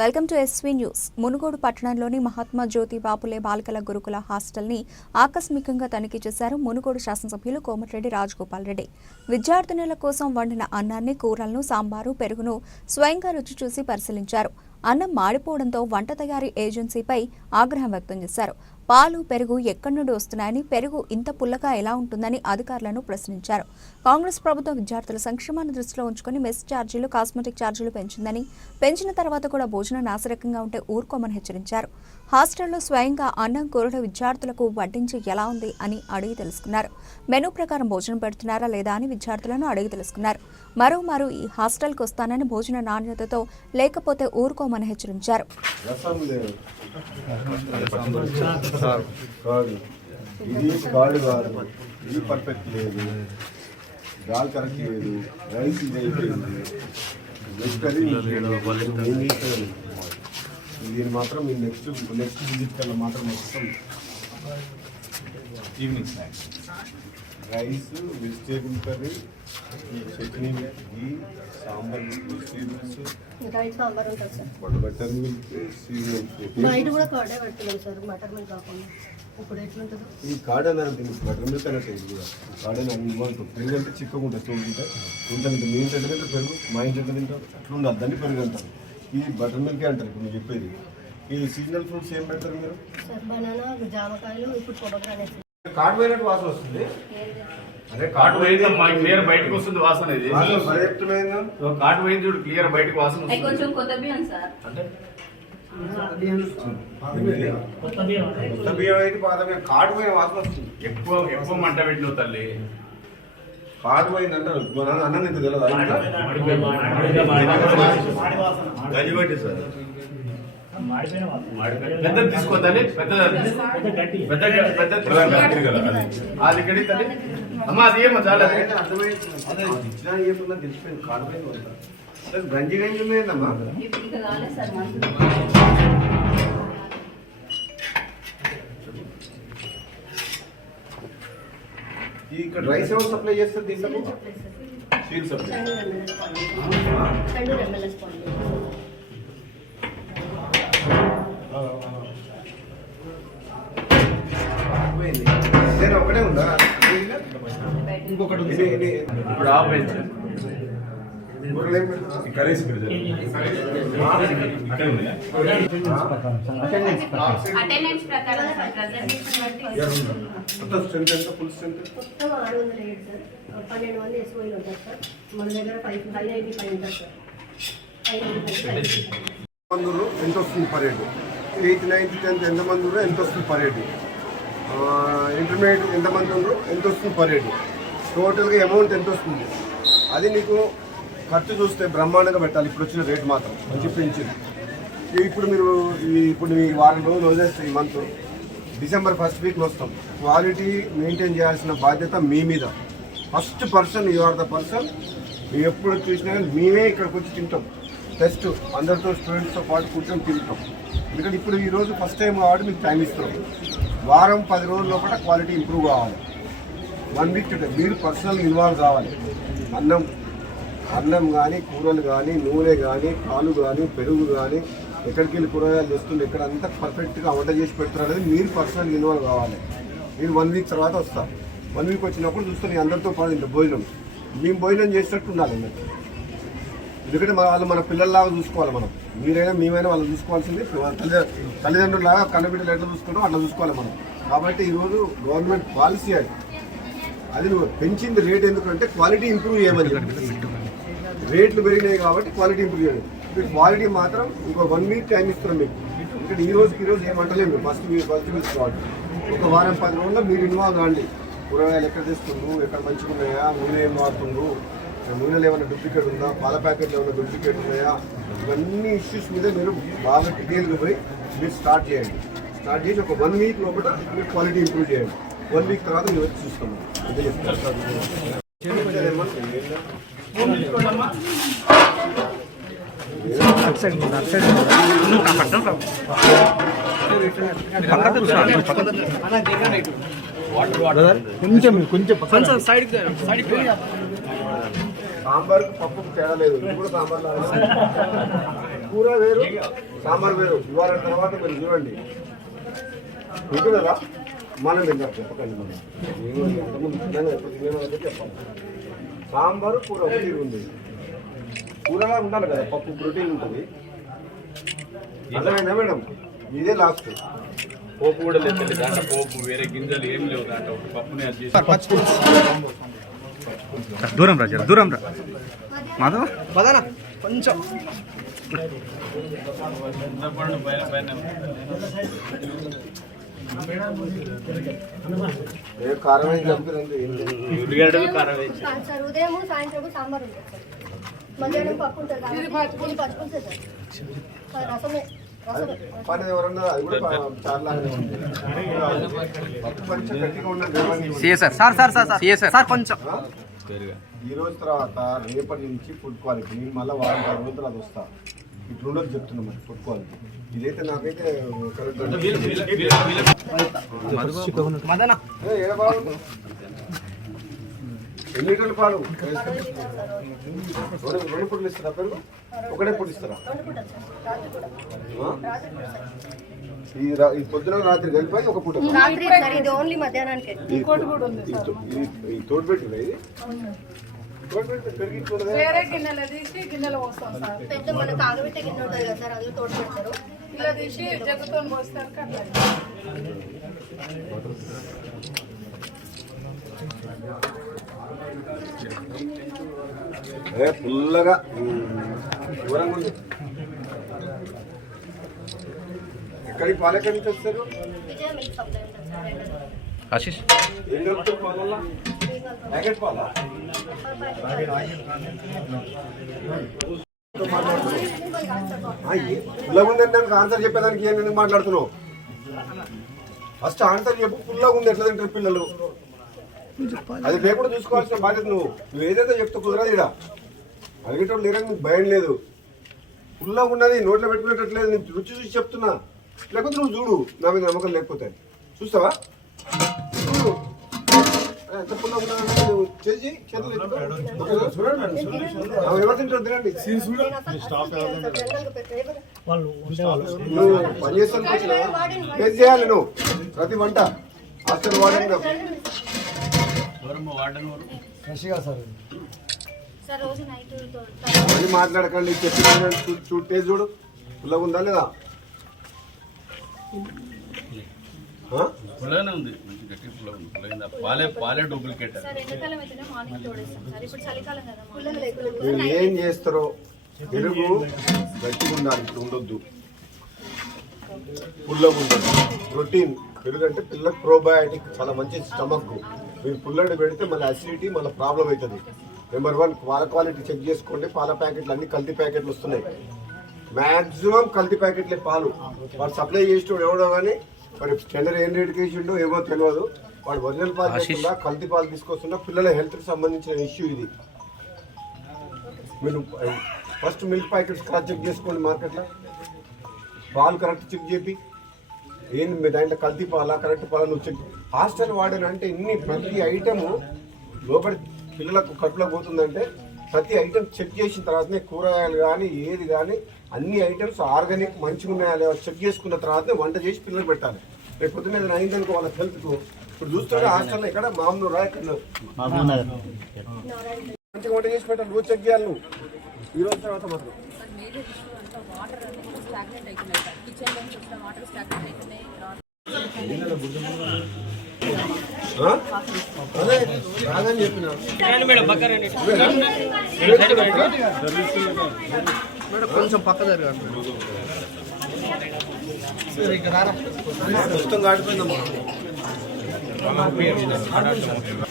Welcome to SV news. Munugodu పట్టణంలోని మహాత్మా జ్యోతి బాపులే బాలికల గురుకుల హాస్టల్ని ఆకస్మికంగా తనిఖీ చేశారు మునుగోడు శాసనసభ్యులు కోమటిరెడ్డి రాజగోపాల్ రెడ్డి. విద్యార్థినుల కోసం వండిన అన్నాన్ని కూరలను సాంబారు పెరుగును స్వయంగా రుచి చూసి పరిశీలించారు. అన్నం మాడిపోవడంతో వంట తయారీ ఏజెన్సీపై ఆగ్రహం వ్యక్తం చేశారు. పాలు పెరుగు ఎక్కడి నుండి వస్తున్నాయని పెరుగు ఇంత పుల్లగా ఎలా ఉంటుందని అధికారులను ప్రశ్నించారు. కాంగ్రెస్ ప్రభుత్వం విద్యార్థుల సంక్షేమాన్ని దృష్టిలో ఉంచుకొని మెస్ ఛార్జీలు కాస్మెటిక్ ఛార్జీలు పెంచిందని పెంచిన తర్వాత కూడా భోజనం నాసిరకంగా ఉంటే ఊరుకోమని హెచ్చరించారు. హాస్టల్లో స్వయంగా అన్నం కూరలు విద్యార్థులకు వడ్డించి ఎలా ఉంది అని అడిగి తెలుసుకున్నారు. మెనూ ప్రకారం భోజనం పెడుతున్నారా లేదా అని విద్యార్థులను అడిగి తెలుసుకున్నారు. మరోమారు ఈ హాస్టల్కి వస్తానని భోజన నాణ్యతతో లేకపోతే ఊరుకోమని హెచ్చరించారు. రసం లేదు కాదు ఇది కాడు కాదు ఇది పర్ఫెక్ట్ లేదు దాల్ కరెక్ట్ లేదు రైస్ ఇది అయిపోయింది వెజ్ కర్రీ ఏం చేస్తారు దీన్ని మాత్రం మీ నెక్స్ట్ నెక్స్ట్ విజిట్ కల్లా మాత్రం మొత్తం evening snacks rice vegetable curry chutney ghee sambar vegetables right sambar ఉంటుంది sir. Butter milk fruit night కూడా కర్డే పెడుతున్నాం సార్ మటర్ మిల్క్ కాకుండా. ఇప్పుడు ఎట్లుంటుందో. ఈ కాడ అన్నారు దీనికి బటర్ మిల్క్ ఇది కూడా కాడ అనుభవం పెరుగు అంటే చిక్కగా ఉంటుంది చూడుకుంటే ఉంటుంది మీ ఎంత తింటారు పెరుగు. మా ఇంట్లో ఎంత తింటారు అట్లా ఉండాలి దాన్ని పెరుగు అంటారు. ఇది బటర్ మిల్కే అంటారు ఇప్పుడు మీరు చెప్పేది. ఈ సీజనల్ ఫ్రూట్స్ ఏం పెడతారు మీరు? సార్ బనానా జామకాయలు ఇప్పుడు పొడగ్రానేసి కాటు పోయినట్టు వాసన వస్తుంది. అదే కాటు పోయింది మా క్లియర్ బయటకు వస్తుంది వాసన ఇది. కాటు పోయింది చూడు క్లియర్ బయటకు వాసన వస్తుంది. కొంచెం కొత్త బియ్యం సార్. అంటే? కొత్త బియ్యం అయితే పాత బియ్యం. కాటు పోయిన వాసన వస్తుంది. ఎక్కువ ఎక్కువ మంట పెట్టిన తల్లి. కాటు పోయింది అంటారు మా నాన్న అన్నం ఇంత తెలియదు? గజిబట్టి సార్. పెద్ద తీసుకో తల్లి పెద్ద పెద్ద పెద్ద అది కడి తల్లి? అమ్మా అది ఏమో చాలా. అదే అర్థమైంది అదే. ఇచ్చినా ఏమన్నా తెలిసిపోయింది. కాటు పోయింది అంటారు ప్లస్ గంజి గంజి ఉన్నాయందమ్మా ఇప్పుడు ఇంకా కాలేదు సార్ మందులు ఈ ఇక్కడ రైస్ ఎవరు సప్లై చేస్తారు దీంట్లో? Steel supply. ఒకటే ఉందా. ఇప్పుడు ఆఫ్ అటెండెన్స్. ప్రకారం? మొత్తం స్ట్రెంత్ ఎంత? ఫుల్ స్ట్రెంత్ మొత్తం ఆరు వందల ఏడు సార్. పన్నెండు మంది ఎస్ఓఈలు ఉంటారు సార్. మన దగ్గర ఫైవ్ ఫైవ్ నైన్టీ ఫైవ్ ఉంటారు సార్. ఫైవ్ నైన్టీ ఫైవ్ మంది ఉన్నారు, ఎంత వస్తుంది per head eighth ninth tenth ఎంతమంది ఎంత వస్తుంది పర్ హెడ్ ఇంటర్మీడియట్ ఎంతమంది ఉన్నారు ఎంత వస్తుంది పర్ హెడ్? టోటల్గా అమౌంట్ ఎంత వస్తుంది? అది నీకు ఖర్చు చూస్తే బ్రహ్మాండంగా పెట్టాలి. ఇప్పుడు వచ్చిన రేట్ మాత్రం. మంచి పెంచింది ఇప్పుడు మీరు ఇప్పుడు మీ వారం రోజులు వదిలేస్తే ఈ మంత్ డిసెంబర్ ఫస్ట్ వీక్ వస్తాం. క్వాలిటీ మెయింటైన్ చేయాల్సిన బాధ్యత మీ మీద. First person you are the person. మీరు ఎప్పుడు చూసినా కానీ మేమే ఇక్కడికి వచ్చి తింటాం. టెస్ట్ అందరితో స్టూడెంట్స్తో పాటు కూర్చొని తింటాం. ఎందుకంటే ఇప్పుడు ఈరోజు ఫస్ట్ టైం కాబట్టి మీకు టైం ఇస్తున్నాం. వారం పది రోజుల లోపల క్వాలిటీ ఇంప్రూవ్ కావాలి. వన్ వీక్ టుడే మీరు పర్సనల్ ఇన్వాల్వ్ కావాలి. అన్నం అన్నం కానీ కూరలు కానీ నూనె కానీ పాలు కానీ పెరుగు కానీ ఎక్కడికి వెళ్ళి కూరగాయలు తెస్తుంది ఎక్కడ అంతా పర్ఫెక్ట్గా వంట చేసి పెడుతున్నారు అనేది మీరు పర్సనల్ ఇన్వాల్వ్ కావాలి. మీరు వన్ వీక్ తర్వాత వస్తారు. వన్ వీక్ వచ్చినప్పుడు చూస్తే అందరితో పాటు భోజనం. మేము భోజనం చేసినట్టు ఉండాలి అన్నట్టు ఎందుకంటే వాళ్ళు మన పిల్లల్లాగా చూసుకోవాలి మనం. మీరైనా మేమైనా వాళ్ళు చూసుకోవాల్సింది. తల్లి తల్లిదండ్రులాగా కన్నబిడ్డలు ఎట్లా చూసుకుంటాం అట్లా చూసుకోవాలి మనం. కాబట్టి ఈరోజు గవర్నమెంట్ పాలసీ అది. అది పెంచింది రేట్ ఎందుకంటే క్వాలిటీ ఇంప్రూవ్ చేయమని రేట్లు పెరిగినాయి కాబట్టి క్వాలిటీ ఇంప్రూవ్ చేయాలి మీరు క్వాలిటీ మాత్రం ఇంకో వన్ వీక్ టైం ఇస్తున్నాం మీకు. ఇక్కడ ఈ రోజుకి ఈ రోజు ఏమంటలేము ఫస్ట్ మీరు ఫస్ట్ వీక్ కాబట్టి ఒక వారం పది రోజుల్లో మీరు ఇన్వాల్వ్ కాండి కూరగాయలు ఎక్కడ తెస్తుండ్రు? ఎక్కడ మంచిగా ఉన్నాయా నూనె ఏం వాడుతుండ్రు? నూనెలు ఏమైనా డూప్లికేట్ ఉందా పాల ప్యాకెట్లు ఏమైనా డూప్లికేట్ ఉన్నాయా ఇవన్నీ ఇష్యూస్ మీద మీరు బాగా డీటెయిల్గా పోయి మీరు స్టార్ట్ చేయండి స్టార్ట్ చేసి ఒక వన్ వీక్ లోపల మీరు క్వాలిటీ ఇంప్రూవ్ చేయండి వన్ వీక్ తర్వాత మీరు వచ్చి చూస్తాము అంతే చెప్తాను కొంచెం కొంచెం సైడ్ సాంబార్ పప్పుకు తేడా లేదు. ఇది కూడా సాంబార్ లాగా కూర వేరు సాంబార్ వేరు. ఇవాళ తర్వాత మీరు చూడండి. కదా మనం తింటాం చెప్పకండి మనం. నేను అంతకుముందు తిన్నాను ఎప్పుడు తిన్నాను అనేది చెప్పాలి సాంబారు కూర ఒకటి ఉంది. కూరలా ఉండాలి కదా పప్పు ప్రోటీన్ ఉంటుంది. అర్థమైందా మేడం? ఇదే లాస్ట్ పోపు కూడా లేదు దాంట్లో పోపు వేరే గింజలు ఏం లేవు. దాంట్లో పప్పుని అది చేసి దూరం రా జర దూరం రా. మాధవ? పదనా కొంచెం. సార్ ఉదయం సాయంత్రం సాంబార్ ఉంటుంది సార్ మధ్యాహ్నం పప్పు ఉంటుంది సార్ సార్ రసమే సార్. సార్ సార్ సార్ కొంచెం పేరుగా. ఈ రోజు తర్వాత రేపటి నుంచి ఫుడ్ క్వాలిటీ నేను మళ్ళీ వారం పది రోజులు అది వస్తా. ఇట్లుండదు చెప్తున్నా మరి ఫుడ్ క్వాలిటీ ఇదైతే నాకైతే? ఎన్ని లీటర్లు పాలు? రెండు రెండు పుట్లు ఇస్తారా పెరుగు? ఒకటే పుట్టు ఇస్తారా? ఈ రా- ఈ పొద్దున రాత్రి కలిపి ఒక సార్ ఇది ఈ తోడు పెట్టిందా? వేరే గిన్నెలు తీసి గిన్నెలో పోస్తాం సార్. పెద్ద మన కాగబెట్టే గిన్నె ఉంటుంది కదా సార్ అందులో తోడు పెడతారు. ఇలా తీసి జగ్గుతో పోస్తారు కదా. ఏ పుల్లగా. ఉమ్, దూరంగా ఉంది. సప్లై ఉంటుంది సార్ రెండో ఆశీష్ ఏం కలుపుతారు పాలల్లో ప్యాకెట్ పాలా ఆ, ఏ- పుల్లగా ఉందని దానికి ఆన్సర్ చెప్పేదానికి ఏం ఎందుకు మాట్లాడుతున్నావు ఫస్ట్ ఆన్సర్ చెప్పు పుల్లగా ఉంది ఎట్లా తింటారు పిల్లలు అది లేకుండా చూసుకోవాల్సిన బాధ్యత నువ్వు నువ్వు ఏదైతే చెప్తే కుదరదు ఇడ అడిగేటోళ్ళు లేరని నీకు భయం లేదు పుల్లగా ఉన్నది నోట్లో పెట్టుకునేటట్లేదు నేను రుచి చూసి చెప్తున్నా లేకపోతే నువ్వు చూడు. నా మీద నమ్మకం లేకపోతే. చూస్తావా? చూడు. ఎంత చేసి చేతులు ఎవరు తింటారు? తినండి. నువ్వు పని చేస్తాను వచ్చినా ఏం చేయాలి నువ్వు? ప్రతి వంట. హాస్టల్ వాడని దూరం వాడని వారు సార్. రోజు నైట్ మళ్ళీ మాట్లాడకండి చెప్పిన చూడు టేస్ట్ చూడు. పుల్లగా ఉందా లేదా? పుల్లగానే ఉంది. మంచి గట్టి పుల్ల ఉంది. పుల్లగా పాలే పాలే డూప్లికేట్ సార్ ఎండాకాలం అయితేనే మార్నింగ్ తోడేస్తాం సార్. ఇప్పుడు చలికాలం కదా పుల్లలు లేకుండా మీరు ఏం చేస్తారో పెరుగు గట్టిగా ఉండాలి. ఇప్పుడు ఉండొద్దు. పుల్లగా ఉండదు ప్రోటీన్. పెరుగు అంటే పిల్లలకు ప్రోబయాటిక్ చాలా మంచి స్టమక్ మీరు పుల్లడి పెడితే మళ్ళీ అసిడిటీ మళ్ళీ ప్రాబ్లం అవుతుంది. నెంబర్ వన్ పాల క్వాలిటీ చెక్ చేసుకోండి. పాల ప్యాకెట్లు అన్ని కల్తీ ప్యాకెట్లు వస్తున్నాయి. మాక్సిమం కల్తీ ప్యాకెట్లే పాలు. వాడు సప్లై చేసేటోడు ఎవడో కానీ మరి టెండర్ ఏం రేటుకి వేసిండో ఏమో తెలియదు వాడు ఒరిజినల్ పాలు తీసుకుందా కల్తీ పాలు తీసుకొస్తున్నా పిల్లల హెల్త్కి సంబంధించిన ఇష్యూ ఇది. మీరు first milk packets correct check చేసుకోండి మార్కెట్లో. పాలు కరెక్ట్ చెక్ చేపి. ఏంది మీ దాంట్లో కల్తీ పాలా కరెక్ట్ పాలా నువ్వు చెక్ హాస్టల్ వాడని అంటే ఇన్ని ప్రతి ఐటము లోపలి పిల్లలకు కడుపులో పోతుందంటే ప్రతి ఐటమ్ చెక్ చేసిన తర్వాతనే కూరగాయలు కానీ ఏది కానీ అన్ని ఐటమ్స్ ఆర్గానిక్ మంచిగా ఉన్నాయా లేవా చెక్ చేసుకున్న తర్వాతనే వంట చేసి పిల్లలు పెట్టాలి. రేపు పొద్దున్న ఏదైనా అయిందనుకో వాళ్ళ హెల్త్కు. ఇప్పుడు చూస్తుంటే హాస్టల్లో ఇక్కడ మామూలు రా ఇక్కడ మంచిగా వంట చేసి పెట్టాలి రోజు చెక్ చేయాలి నువ్వు. ఈ రోజు తర్వాత మాత్రం. ఆ? అదే రాదని చెప్పిన కొంచెం పక్క జరగండి మొత్తం కాడిపోయిందమ్మా చెప్పిన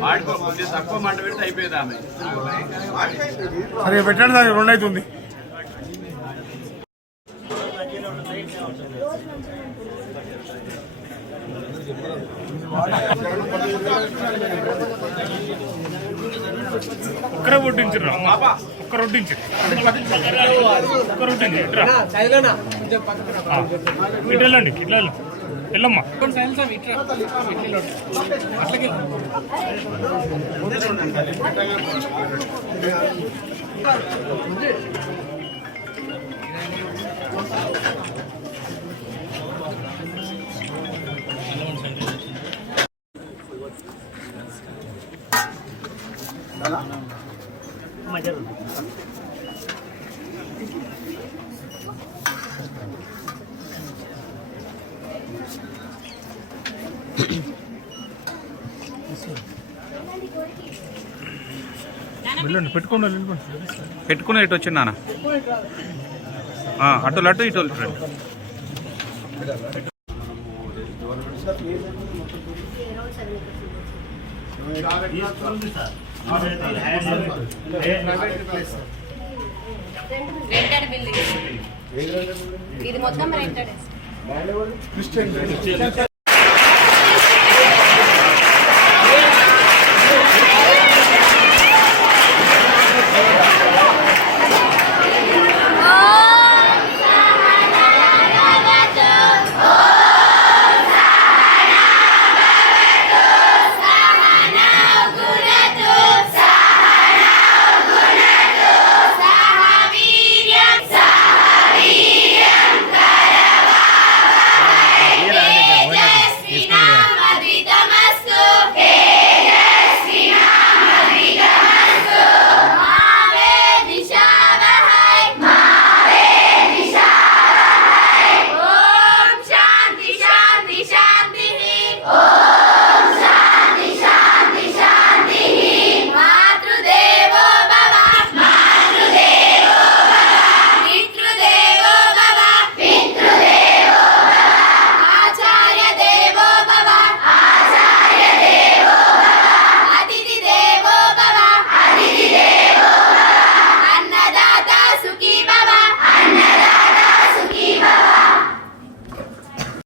మాడిపోతే తక్కువ మంట పెడితే అయిపోయింది ఆమె సరే పెట్టండి సార్ రెండు అవుతుంది ఒక్కరే కొట్టించారు ఒక్క రొట్టించారు ఒక్క రొట్టించి ఇట్రా. ఇటు వెళ్ళండి ఇట్లా వెళ్ళు. వెళ్ళండి పెట్టుకోండి వెళ్ళండి. పెట్టుకుని ఇటు వచ్చింది నాన్న? ఆ, అటు అటు ఇటు రండి. రెంటెడ్ బిల్డింగ్ ఇది మొత్తం రెంటెడ్ క్రిస్టియన్